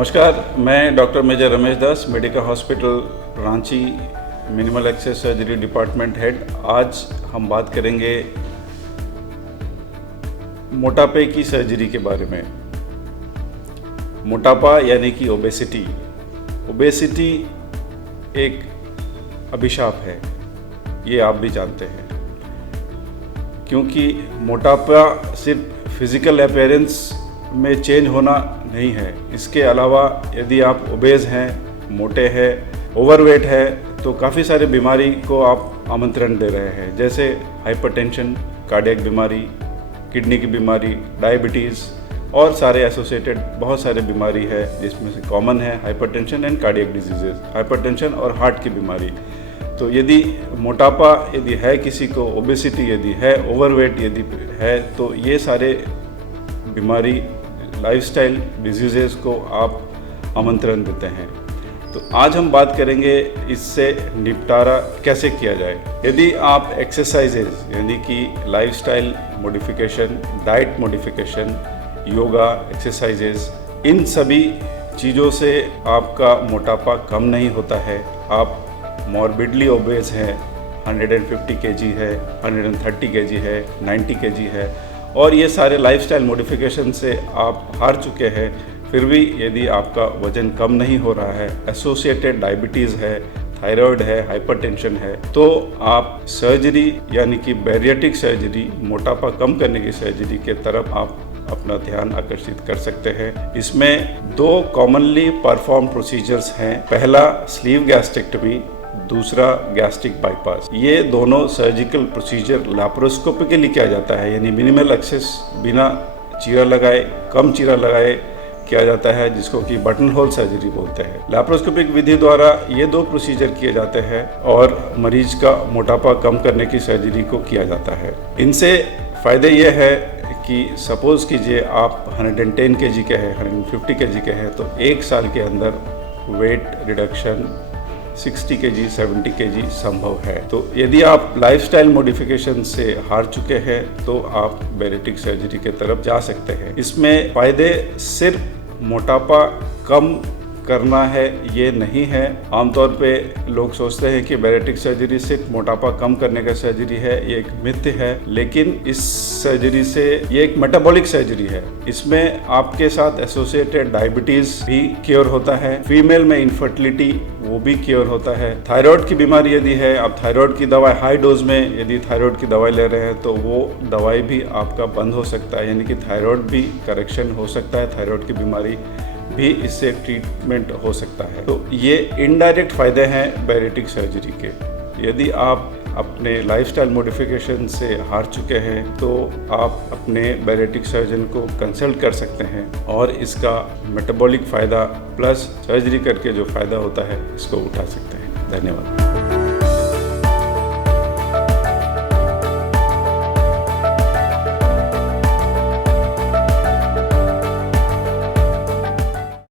नमस्कार, मैं doctor major Ramesh Das, Medica hospital Ranchi minimal access surgery department head. आज हम बात करेंगे मोटापे की सर्जरी के बारे में। मोटापा यानी कि ओबेसिटी। ओबेसिटी एक अभिशाप है, ये आप भी जानते हैं, क्योंकि मोटापा सिर्फ फिजिकल अपीयरेंस में चेंज होना नहीं है। इसके अलावा यदि आप ओबेज हैं, मोटे हैं, ओवरवेट है, तो काफ़ी सारे बीमारी को आप आमंत्रण दे रहे हैं, जैसे हाइपरटेंशन, कार्डियक बीमारी, किडनी की बीमारी, डायबिटीज़ और सारे एसोसिएटेड बहुत सारे बीमारी है, जिसमें से कॉमन है hypertension and cardiac diseases, hypertension और हार्ट की बीमारी। तो यदि मोटापा यदि है किसी को, ओबेसिटी यदि है, ओवरवेट यदि है, तो ये सारे बीमारी लाइफस्टाइल डिजीजेस को आप आमंत्रण देते हैं। तो आज हम बात करेंगे इससे निपटारा कैसे किया जाए। यदि आप एक्सरसाइजेज यानी कि lifestyle modification, diet modification, yoga, exercises, इन सभी चीज़ों से आपका मोटापा कम नहीं होता है, आप मॉर्बिडली ओबेस हैं, 150 kg है, 130 kg है, 90 kg है, और ये सारे लाइफस्टाइल मॉडिफिकेशन से आप हार चुके हैं, फिर भी यदि आपका वज़न कम नहीं हो रहा है, एसोसिएटेड डायबिटीज़ है, थायराइड है, हाइपरटेंशन है, तो आप सर्जरी यानी कि बैरिएट्रिक सर्जरी, मोटापा कम करने की सर्जरी के तरफ आप अपना ध्यान आकर्षित कर सकते हैं। इसमें दो कॉमनली परफॉर्म प्रोसीजर्स हैं। पहला स्लीव गैस्ट्रेक्टमी, दूसरा गैस्ट्रिक बाईपास। ये दोनों सर्जिकल प्रोसीजर लैप्रोस्कोपिकली किया जाता है, यानी मिनिमल एक्सेस, बिना चीरा लगाए, कम चीरा लगाए किया जाता है, जिसको कि बटन होल सर्जरी बोलते हैं। लैप्रोस्कोपिक विधि द्वारा ये दो प्रोसीजर किए जाते हैं और मरीज का मोटापा कम करने की सर्जरी को किया जाता है। इनसे फ़ायदे ये है कि सपोज़ कीजिए आप 110 kg के हैं, 150 kg के हैं, तो एक साल के अंदर वेट रिडक्शन 60 kg, 70 kg संभव है। तो यदि आप लाइफस्टाइल मॉडिफिकेशन से हार चुके हैं, तो आप बैरिएट्रिक सर्जरी के तरफ जा सकते हैं। इसमें फ़ायदे सिर्फ मोटापा कम करना है ये नहीं है। आमतौर पे लोग सोचते हैं कि बैरिएट्रिक सर्जरी सिर्फ मोटापा कम करने का सर्जरी है, ये एक मिथ्य है। लेकिन इस सर्जरी से ये एक मेटाबॉलिक सर्जरी है। इसमें आपके साथ एसोसिएटेड डायबिटीज़ भी क्योर होता है, फीमेल में इनफर्टिलिटी वो भी क्योर होता है, थायराइड की बीमारी यदि है, आप थायराइड की दवाई हाई डोज में यदि थायराइड की दवाई ले रहे हैं, तो वो दवाई भी आपका बंद हो सकता है, यानी कि थायराइड भी करेक्शन हो सकता है, थायराइड की बीमारी भी इससे ट्रीटमेंट हो सकता है। तो ये इनडायरेक्ट फ़ायदे हैं बैरिएट्रिक सर्जरी के। यदि आप अपने लाइफस्टाइल मॉडिफिकेशन से हार चुके हैं, तो आप अपने बैरिएट्रिक सर्जन को कंसल्ट कर सकते हैं और इसका मेटाबॉलिक फ़ायदा प्लस सर्जरी करके जो फ़ायदा होता है, इसको उठा सकते हैं। धन्यवाद।